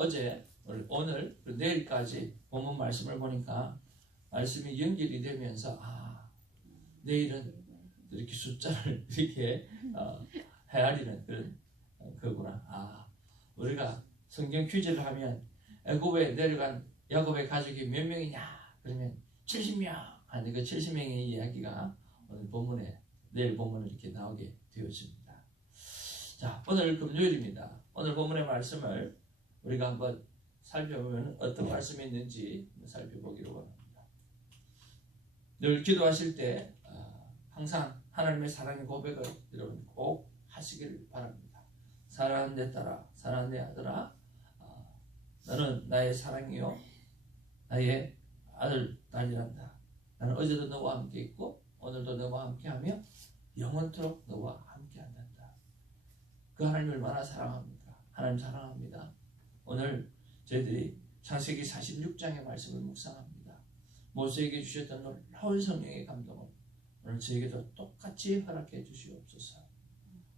어제, 오늘, 내일까지 본문 말씀을 보니까 말씀이 연결이 되면서 내일은 이렇게 숫자를 이렇게 헤아리는 그런 거구나. 우리가 성경 퀴즈를 하면 애굽에 내려간 야곱의 가족이 몇 명이냐 그러면 70명 하는 그 70명의 이야기가 오늘 본문에 내일 본문에 이렇게 나오게 되었습니다. 자, 오늘 금요일입니다. 오늘 본문의 말씀을 우리가 한번 살펴보면 어떤 말씀이 있는지 살펴보기로 합니다. 늘 기도하실 때 항상 하나님의 사랑의 고백을 여러분 꼭 하시기를 바랍니다. 사랑하는 내 딸아, 사랑하는 내 아들아, 너는 나의 사랑이요 나의 아들, 딸이란다. 나는 어제도 너와 함께 있고 오늘도 너와 함께하며 영원토록 너와 함께한단다. 그 하나님 얼마나 사랑합니까? 하나님 사랑합니다. 오늘 저희들이 창세기 46장의 말씀을 묵상합니다. 모세에게 주셨던 놀라운 성령의 감동을 오늘 저에게도 똑같이 허락해 주시옵소서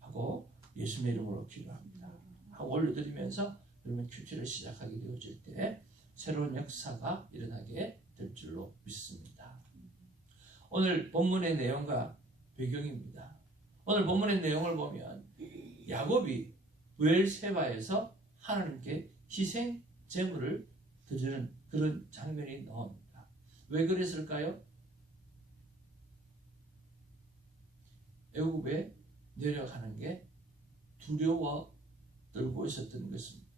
하고 예수님의 이름으로 기도합니다. 하고 올려드리면서 그러면 큐티를 시작하게 되어질 때 새로운 역사가 일어나게 될 줄로 믿습니다. 오늘 본문의 내용과 배경입니다. 오늘 본문의 내용을 보면 야곱이 브엘세바에서 하나님께 희생 제물을 드리는 그런 장면이 나옵니다. 왜 그랬을까요? 애굽에 내려가는 게 두려워 떨고 있었던 것입니다.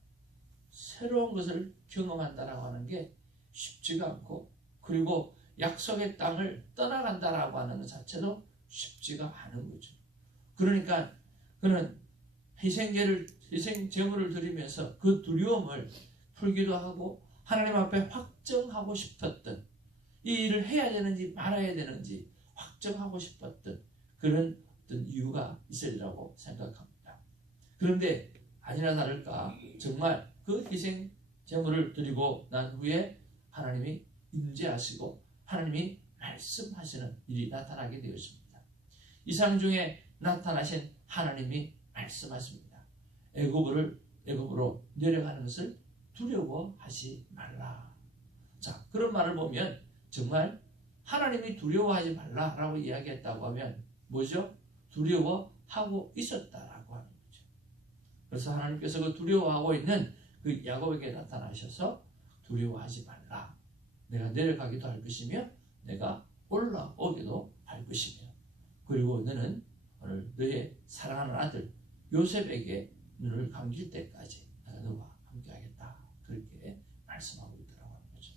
새로운 것을 경험한다라고 하는 게 쉽지가 않고, 그리고 약속의 땅을 떠나간다라고 하는 것 자체도 쉽지가 않은 거죠. 그러니까 그는 희생 제물을 드리면서 그 두려움을 풀기도 하고 하나님 앞에 확정하고 싶었던, 이 일을 해야 되는지 말아야 되는지 확정하고 싶었던 그런 어떤 이유가 있으리라고 생각합니다. 그런데 아니나 다를까 정말 그 희생 제물을 드리고 난 후에 하나님이 임재하시고 하나님이 말씀하시는 일이 나타나게 되었습니다. 이상 중에 나타나신 하나님이 말씀하십니다. 애굽으로 내려가는 것을 두려워하지 말라. 자, 그런 말을 보면 정말 하나님이 두려워하지 말라라고 이야기했다고 하면 뭐죠? 두려워하고 있었다라고 하는 거죠. 그래서 하나님께서 그 두려워하고 있는 그 야곱에게 나타나셔서 두려워하지 말라. 내가 내려가기도 할 것이며 내가 올라오기도 할 것이며, 그리고 너는 오늘 너의 사랑하는 아들 요셉에게 눈을 감길 때까지 내가 너와 함께하겠다. 그렇게 말씀하고 있더라고 하는 거죠.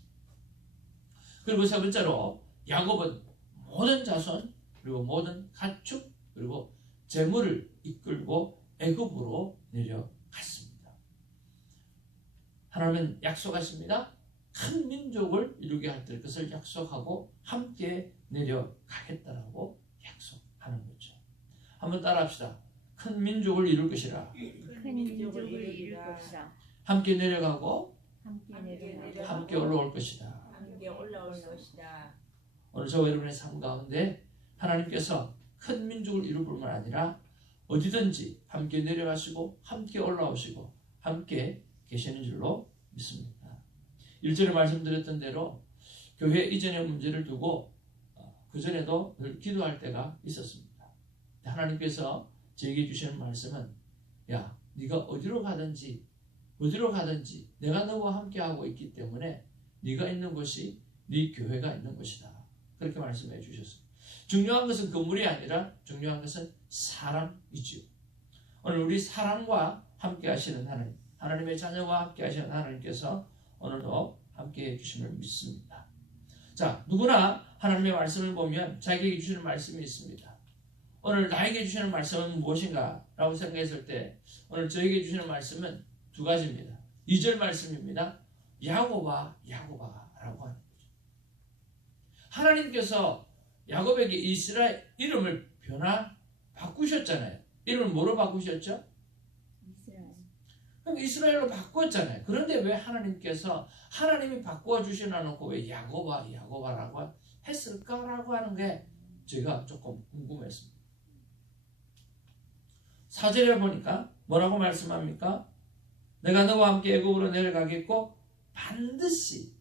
그리고 세 번째로 야곱은 모든 자손 그리고 모든 가축 그리고 재물을 이끌고 애굽으로 내려갔습니다. 하나님은 약속하십니다. 큰 민족을 이루게 할 것을 약속하고 함께 내려가겠다라고 약속하는 거죠. 한번 따라합시다. 큰 민족을 이룰 것이라. 큰 민족을 이룰 것이라. 함께 내려가고 함께 올라올 것이다. 함께 올라올 것이다. 오늘 저와 여러분의 삶 가운데 하나님께서 큰 민족을 이룰 뿐만 아니라 어디든지 함께 내려가시고 함께 올라오시고 함께 계시는 줄로 믿습니다. 1절에 말씀드렸던 대로 교회 이전의 문제를 두고 그전에도 늘 기도할 때가 있었습니다. 하나님께서 저에게 주시는 말씀은 야, 네가 어디로 가든지 내가 너와 함께하고 있기 때문에 네가 있는 곳이 네 교회가 있는 곳이다. 그렇게 말씀해 주셨습니다. 중요한 것은 건물이 아니라 중요한 것은 사람이지요. 오늘 우리 사람과 함께 하시는 하나님, 하나님의 자녀와 함께 하시는 하나님께서 오늘도 함께 해주심을 믿습니다. 자, 누구나 하나님의 말씀을 보면 자기에게 주시는 말씀이 있습니다. 오늘 나에게 주시는 말씀은 무엇인가? 라고 생각했을 때 오늘 저에게 주시는 말씀은 두 가지입니다. 2절 말씀입니다. 야곱아 라고 하는 거죠. 하나님께서 야곱에게 이스라엘 이름을 바꾸셨잖아요. 이름을 뭐로 바꾸셨죠? 이스라엘로 바꿨잖아요. 그런데 왜 하나님께서 하나님이 바꾸어 주시나놓고 왜 야곱아라고 했을까라고 하는 게 제가 조금 궁금했습니다. 4절에 보니까 뭐라고 말씀합니까? 내가 너와 함께 애굽으로 내려가겠고 반드시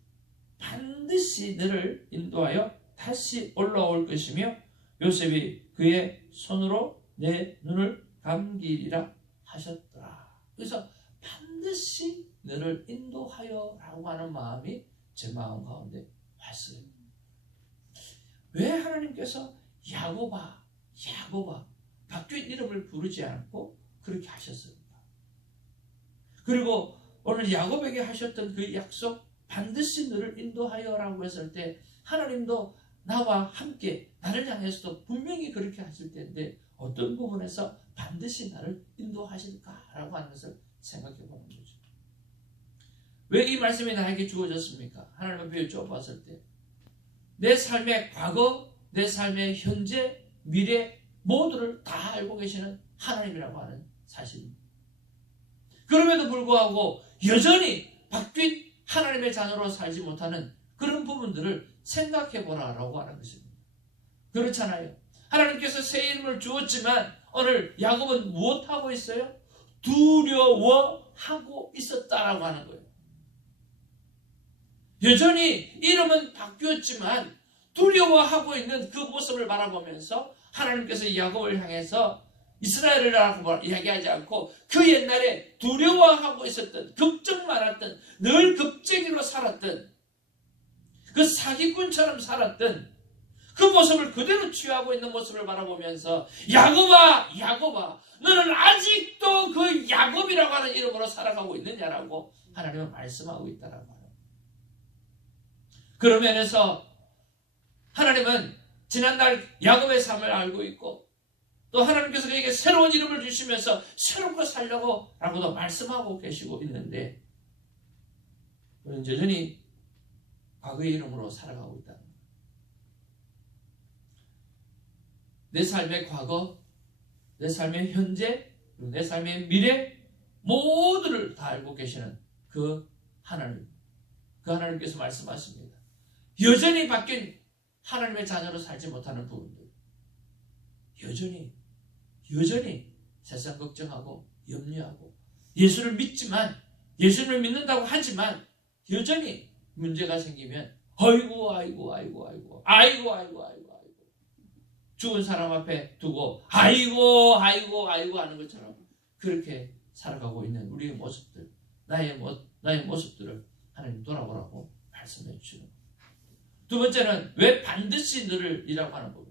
너를 인도하여 다시 올라올 것이며 요셉이 그의 손으로 내 눈을 감기리라 하셨더라. 그래서 반드시 너를 인도하여 라고 하는 마음이 제 마음 가운데 왔어요. 왜 하나님께서 야곱아 바뀐 이름을 부르지 않고 그렇게 하셨습니까? 그리고 오늘 야곱에게 하셨던 그 약속, 반드시 너를 인도하여 라고 했을 때 하나님도 나와 함께 나를 향해서도 분명히 그렇게 하실 텐데 어떤 부분에서 반드시 나를 인도하실까라고 하는 것을 생각해 보는 거죠. 왜 이 말씀이 나에게 주어졌습니까? 하나님의 비유를 봤을 때 내 삶의 과거, 내 삶의 현재, 미래 모두를 다 알고 계시는 하나님이라고 하는 사실입니다. 그럼에도 불구하고 여전히 바뀐 하나님의 자녀로 살지 못하는 그런 부분들을 생각해 보라라고 하는 것입니다. 그렇잖아요. 하나님께서 새 이름을 주었지만 오늘 야곱은 무엇하고 있어요? 두려워하고 있었다라고 하는 거예요. 여전히 이름은 바뀌었지만 두려워하고 있는 그 모습을 바라보면서 하나님께서 야곱을 향해서 이스라엘이라고 이야기하지 않고 그 옛날에 두려워하고 있었던, 걱정 많았던, 늘 겁쟁이로 살았던, 그 사기꾼처럼 살았던 그 모습을 그대로 취하고 있는 모습을 바라보면서 야곱아 너는 아직도 그 야곱이라고 하는 이름으로 살아가고 있느냐라고 하나님은 말씀하고 있다라고 하는 거예요. 그런 면에서 하나님은 지난날 야곱의 삶을 알고 있고 또 하나님께서 그에게 새로운 이름을 주시면서 새롭게 살려고 라고도 말씀하고 계시고 있는데 우리는 여전히 과거의 이름으로 살아가고 있다는 거예요. 내 삶의 과거, 내 삶의 현재, 그리고 내 삶의 미래 모두를 다 알고 계시는 그 하나님, 그 하나님께서 말씀하십니다. 여전히 바뀐 하나님의 자녀로 살지 못하는 부분들, 여전히 세상 걱정하고 염려하고 예수를 믿지만, 예수를 믿는다고 하지만 여전히 문제가 생기면 아이고 죽은 사람 앞에 두고 아이고 하는 것처럼 그렇게 살아가고 있는 우리의 모습들, 나의 모습들을 하나님 돌아보라고 말씀해 주시는 거예요. 두 번째는 왜 반드시 너를 이라고 하는 거예요.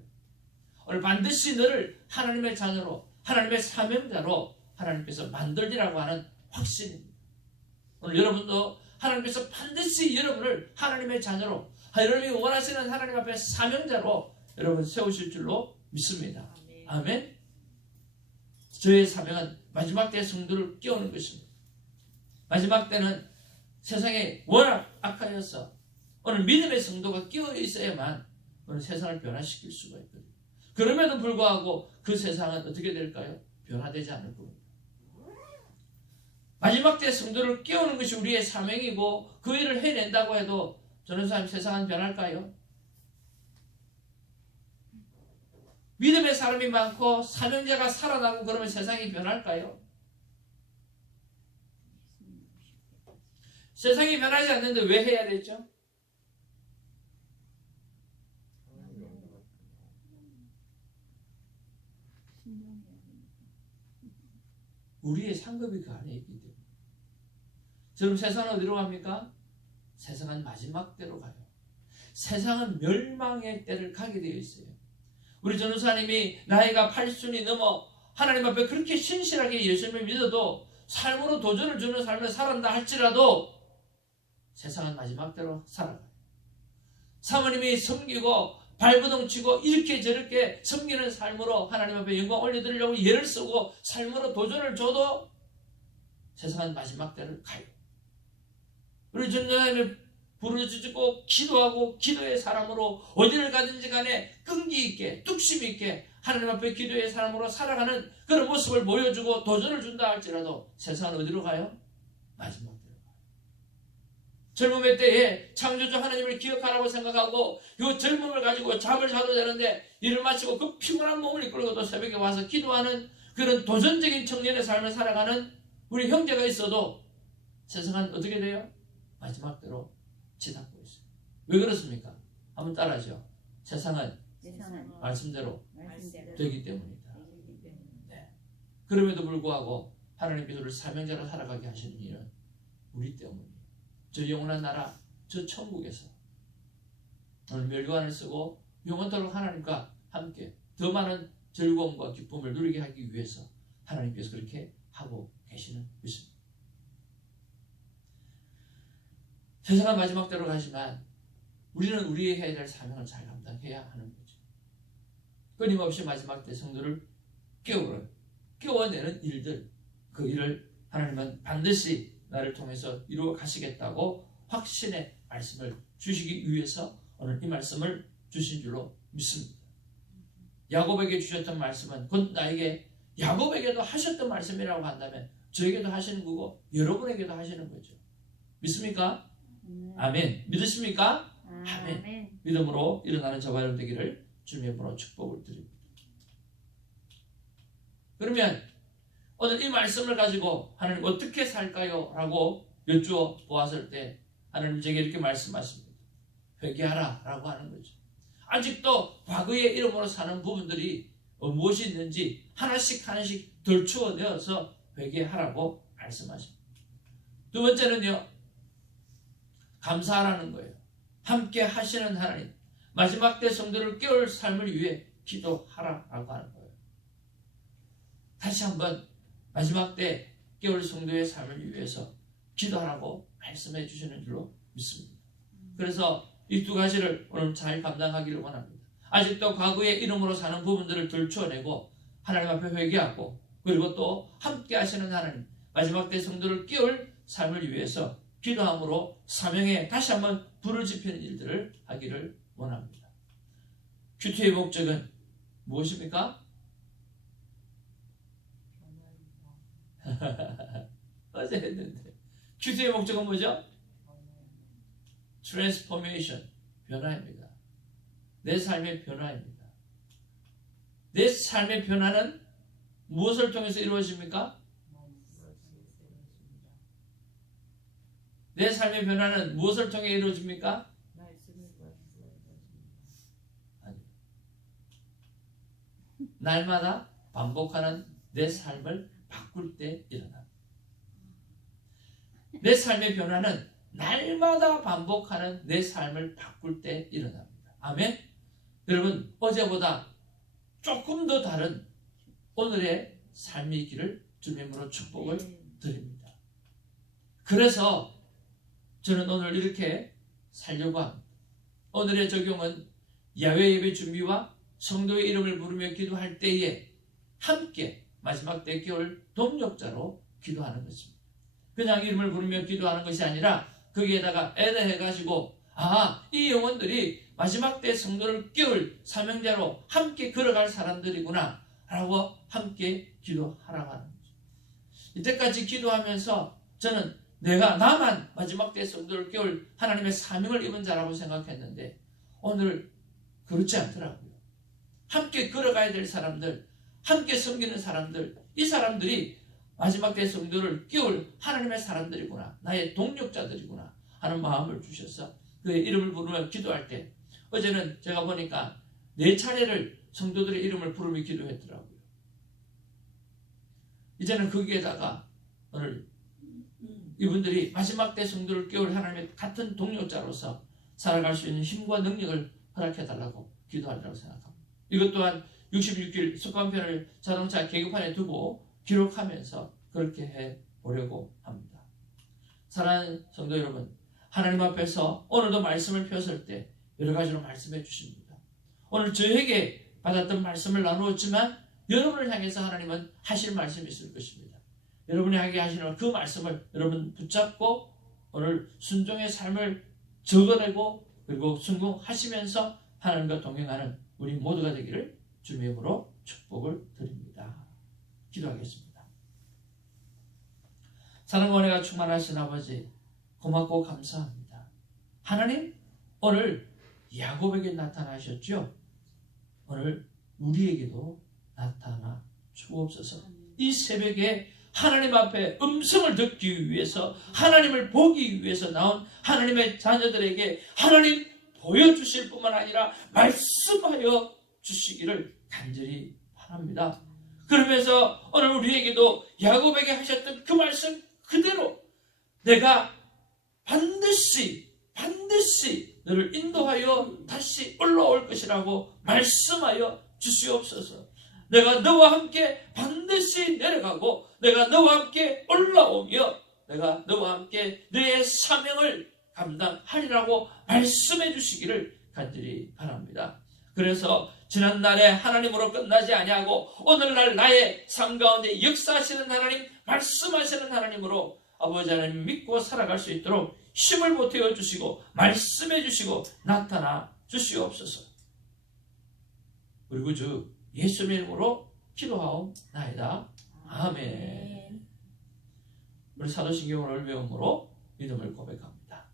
오늘 반드시 너를 하나님의 자녀로, 하나님의 사명자로 하나님께서 만들리라고 하는 확신입니다. 오늘 여러분도 하나님께서 반드시 여러분을 하나님의 자녀로, 여러분이 원하시는 하나님 앞에 사명자로 여러분 세우실 줄로 믿습니다. 아멘. 저의 사명은 마지막 때 성도를 깨우는 것입니다. 마지막 때는 세상이 워낙 악하여서 오늘 믿음의 성도가 끼어 있어야만 오늘 세상을 변화시킬 수가 있거든요. 그럼에도 불구하고 그 세상은 어떻게 될까요? 변화되지 않을 겁니다. 마지막 때 성도를 깨우는 것이 우리의 사명이고 그 일을 해낸다고 해도 저는 세상은 변할까요? 믿음의 사람이 많고 사명자가 살아나고 그러면 세상이 변할까요? 세상이 변하지 않는데 왜 해야 되죠? 우리의 상급이 그 안에 있기 때문에. 그럼 세상은 어디로 갑니까? 세상은 마지막 때로 가요. 세상은 멸망의 때를 가게 되어 있어요. 우리 전도사님이 나이가 80순이 넘어 하나님 앞에 그렇게 신실하게 예수님을 믿어도 삶으로 도전을 주는 삶을 살았다 할지라도 세상은 마지막 때로 살아가요. 사모님이 섬기고 발버둥 치고 이렇게 저렇게 섬기는 삶으로 하나님 앞에 영광 올려드리려고 예를 쓰고 삶으로 도전을 줘도 세상은 마지막 때를 가요. 우리 전도사님을 부르짖고 기도하고 기도의 사람으로 어디를 가든지 간에 끈기 있게 뚝심 있게 하나님 앞에 기도의 사람으로 살아가는 그런 모습을 보여주고 도전을 준다 할지라도 세상은 어디로 가요? 마지막 때로 가요. 젊음의 때에 창조주 하나님을 기억하라고 생각하고 이 젊음을 가지고 잠을 자도 되는데 일을 마치고 그 피곤한 몸을 이끌고도 새벽에 와서 기도하는 그런 도전적인 청년의 삶을 살아가는 우리 형제가 있어도 세상은 어떻게 돼요? 마지막 때로 치닫고 있어요. 왜 그렇습니까? 한번 따라하죠. 세상은 말씀대로 되기 때문이다. 네. 그럼에도 불구하고 하나님께서 우리를 사명자로 살아가게 하시는 일은 우리 때문이에요. 저 영원한 나라, 저 천국에서 오늘 멸관을 쓰고 영원토록 하나님과 함께 더 많은 즐거움과 기쁨을 누리게 하기 위해서 하나님께서 그렇게 하고 계시는 것입니다. 세상은 마지막 때로 가지만 우리는 우리의 해야 될 사명을 잘 감당해야 하는 거죠. 끊임없이 마지막 때 성도를 깨워내는 일들, 그 일을 하나님은 반드시 나를 통해서 이루어 가시겠다고 확신의 말씀을 주시기 위해서 오늘 이 말씀을 주신 줄로 믿습니다. 야곱에게 주셨던 말씀은 곧 나에게 야곱에게도 하셨던 말씀이라고 한다면 저에게도 하시는 거고 여러분에게도 하시는 거죠. 믿습니까? 아멘. 믿으십니까? 아멘. 믿음으로 일어나는 저와 여러분 되기를 주님의 이름으로 축복을 드립니다. 그러면 오늘 이 말씀을 가지고 하나님 어떻게 살까요? 라고 여쭈어 보았을 때 하나님 제게 이렇게 말씀하십니다. 회개하라 라고 하는 거죠. 아직도 과거의 이름으로 사는 부분들이 무엇이 있는지 하나씩 덜 추어내어서 회개하라고 말씀하십니다. 두 번째는요, 감사하라는 거예요. 함께 하시는 하나님, 마지막 때 성도를 깨울 삶을 위해 기도하라라고 하는 거예요. 다시 한번 마지막 때 깨울 성도의 삶을 위해서 기도하라고 말씀해 주시는 줄로 믿습니다. 그래서 이 두 가지를 오늘 잘 감당하기를 원합니다. 아직도 과거의 이름으로 사는 부분들을 들춰내고 하나님 앞에 회개하고, 그리고 또 함께 하시는 하나님, 마지막 때 성도를 깨울 삶을 위해서 기도함으로 사명에 다시 한번 불을 지피는 일들을 하기를 원합니다. 큐티의 목적은 무엇입니까? 어제 했는데 큐티의 목적은 뭐죠? 트랜스포메이션, 변화입니다. 내 삶의 변화입니다. 내 삶의 변화는 무엇을 통해서 이루어집니까? 내 삶의 변화는 무엇을 통해 이루어집니까? 아니요. 날마다 반복하는 내 삶을 바꿀 때 일어납니다. 내 삶의 변화는 날마다 반복하는 내 삶을 바꿀 때 일어납니다. 아멘? 여러분, 어제보다 조금 더 다른 오늘의 삶이 있기를 주님으로 축복을 드립니다. 그래서 저는 오늘 이렇게 살려고 합니다. 오늘의 적용은 야외 예배 준비와 성도의 이름을 부르며 기도할 때에 함께 마지막 때 깨울 동력자로 기도하는 것입니다. 그냥 이름을 부르며 기도하는 것이 아니라 거기에다가 애대해가지고 이 영혼들이 마지막 때 성도를 깨울 사명자로 함께 걸어갈 사람들이구나 라고 함께 기도하라고 하는 거죠. 이때까지 기도하면서 저는 나만 마지막 때 성도를 깨울 하나님의 사명을 입은 자라고 생각했는데 오늘 그렇지 않더라고요. 함께 걸어가야 될 사람들, 함께 섬기는 사람들, 이 사람들이 마지막 때 성도를 깨울 하나님의 사람들이구나, 나의 동력자들이구나 하는 마음을 주셔서 그의 이름을 부르며 기도할 때 어제는 제가 보니까 4차례를 성도들의 이름을 부르며 기도했더라고요. 이제는 거기에다가 오늘 이분들이 마지막 때 성도를 깨울 하나님의 같은 동력자로서 살아갈 수 있는 힘과 능력을 허락해달라고 기도하리라고 생각합니다. 이것 또한 66길 습관편을 자동차 계기판에 두고 기록하면서 그렇게 해보려고 합니다. 사랑하는 성도 여러분, 하나님 앞에서 오늘도 말씀을 폈을 때 여러 가지로 말씀해 주십니다. 오늘 저에게 받았던 말씀을 나누었지만 여러분을 향해서 하나님은 하실 말씀이 있을 것입니다. 여러분에게 하시는 그 말씀을 여러분 붙잡고 오늘 순종의 삶을 적어내고 그리고 순종하시면서 하나님과 동행하는 우리 모두가 되기를 주님의 이름으로 축복을 드립니다. 기도하겠습니다. 사랑과 은혜가 충만하신 아버지, 고맙고 감사합니다. 하나님, 오늘 야곱에게 나타나셨죠? 오늘 우리에게도 나타나 주옵소서. 이 새벽에 하나님 앞에 음성을 듣기 위해서 하나님을 보기 위해서 나온 하나님의 자녀들에게 하나님 보여주실 뿐만 아니라 말씀하여 주시기를 간절히 바랍니다. 그러면서 오늘 우리에게도 야곱에게 하셨던 그 말씀 그대로 내가 반드시 너를 인도하여 다시 올라올 것이라고 말씀하여 주시옵소서. 내가 너와 함께 반드시 내려가고 내가 너와 함께 올라오며 내가 너와 함께 너의 사명을 감당하리라고 말씀해 주시기를 간절히 바랍니다. 그래서 지난날에 하나님으로 끝나지 아니하고 오늘날 나의 삶 가운데 역사하시는 하나님, 말씀하시는 하나님으로 아버지 하나님 믿고 살아갈 수 있도록 힘을 보태어 주시고 말씀해 주시고 나타나 주시옵소서. 그리고 주 예수님의 이름으로 기도하옵나이다. 아멘. 우리 사도신경을 오늘 배움으로 믿음을 고백합니다.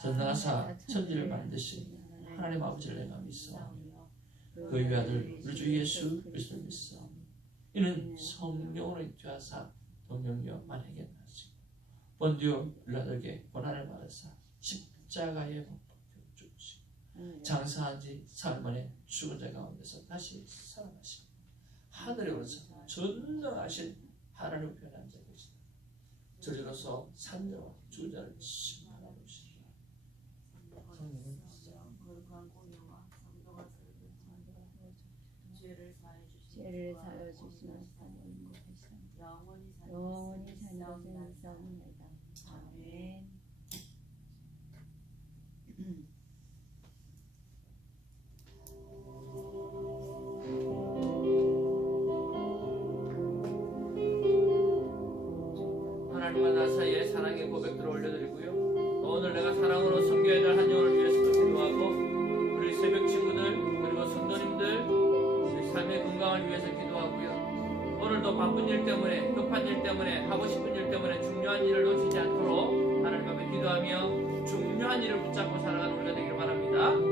전능하사 천지를 만드신 하나님 아버지를 내가 믿사오며 그의 아들 우리 주 예수 그리스도를 믿사오며 이는 성령으로 인도하사 동정녀 마리아에게 나시고 본디오 빌라도에게 고난을 받으사 십자가에 못 박혀 죽으시고 장사한 지 사흘 만에 죽은 자 가운데서 다시 살아나시고 하늘에 오르사 전능하신 하나님을 변한 자 되시다. 저리로서 산자와 죽은 자를 심판하러 오시리라. 죄를 사하여 주시는 영원히 산다옵나이다. 아멘. 하나님과 나 사이에 사랑의 고백들을 올려드리고요. 오늘 내가 사랑으로 섬겨야 될 한 영혼을 위해서도 기도하고 우리 새벽 친구들 그리고 성도님들 우리 삶의 건강을 위해서 기도하고요. 오늘도 바쁜 일 때문에 급한 일 때문에 하고 싶은 일 때문에 중요한 일을 놓치지 않도록 하나님 앞에 기도하며 중요한 일을 붙잡고 살아가는 우리가 되기를 바랍니다.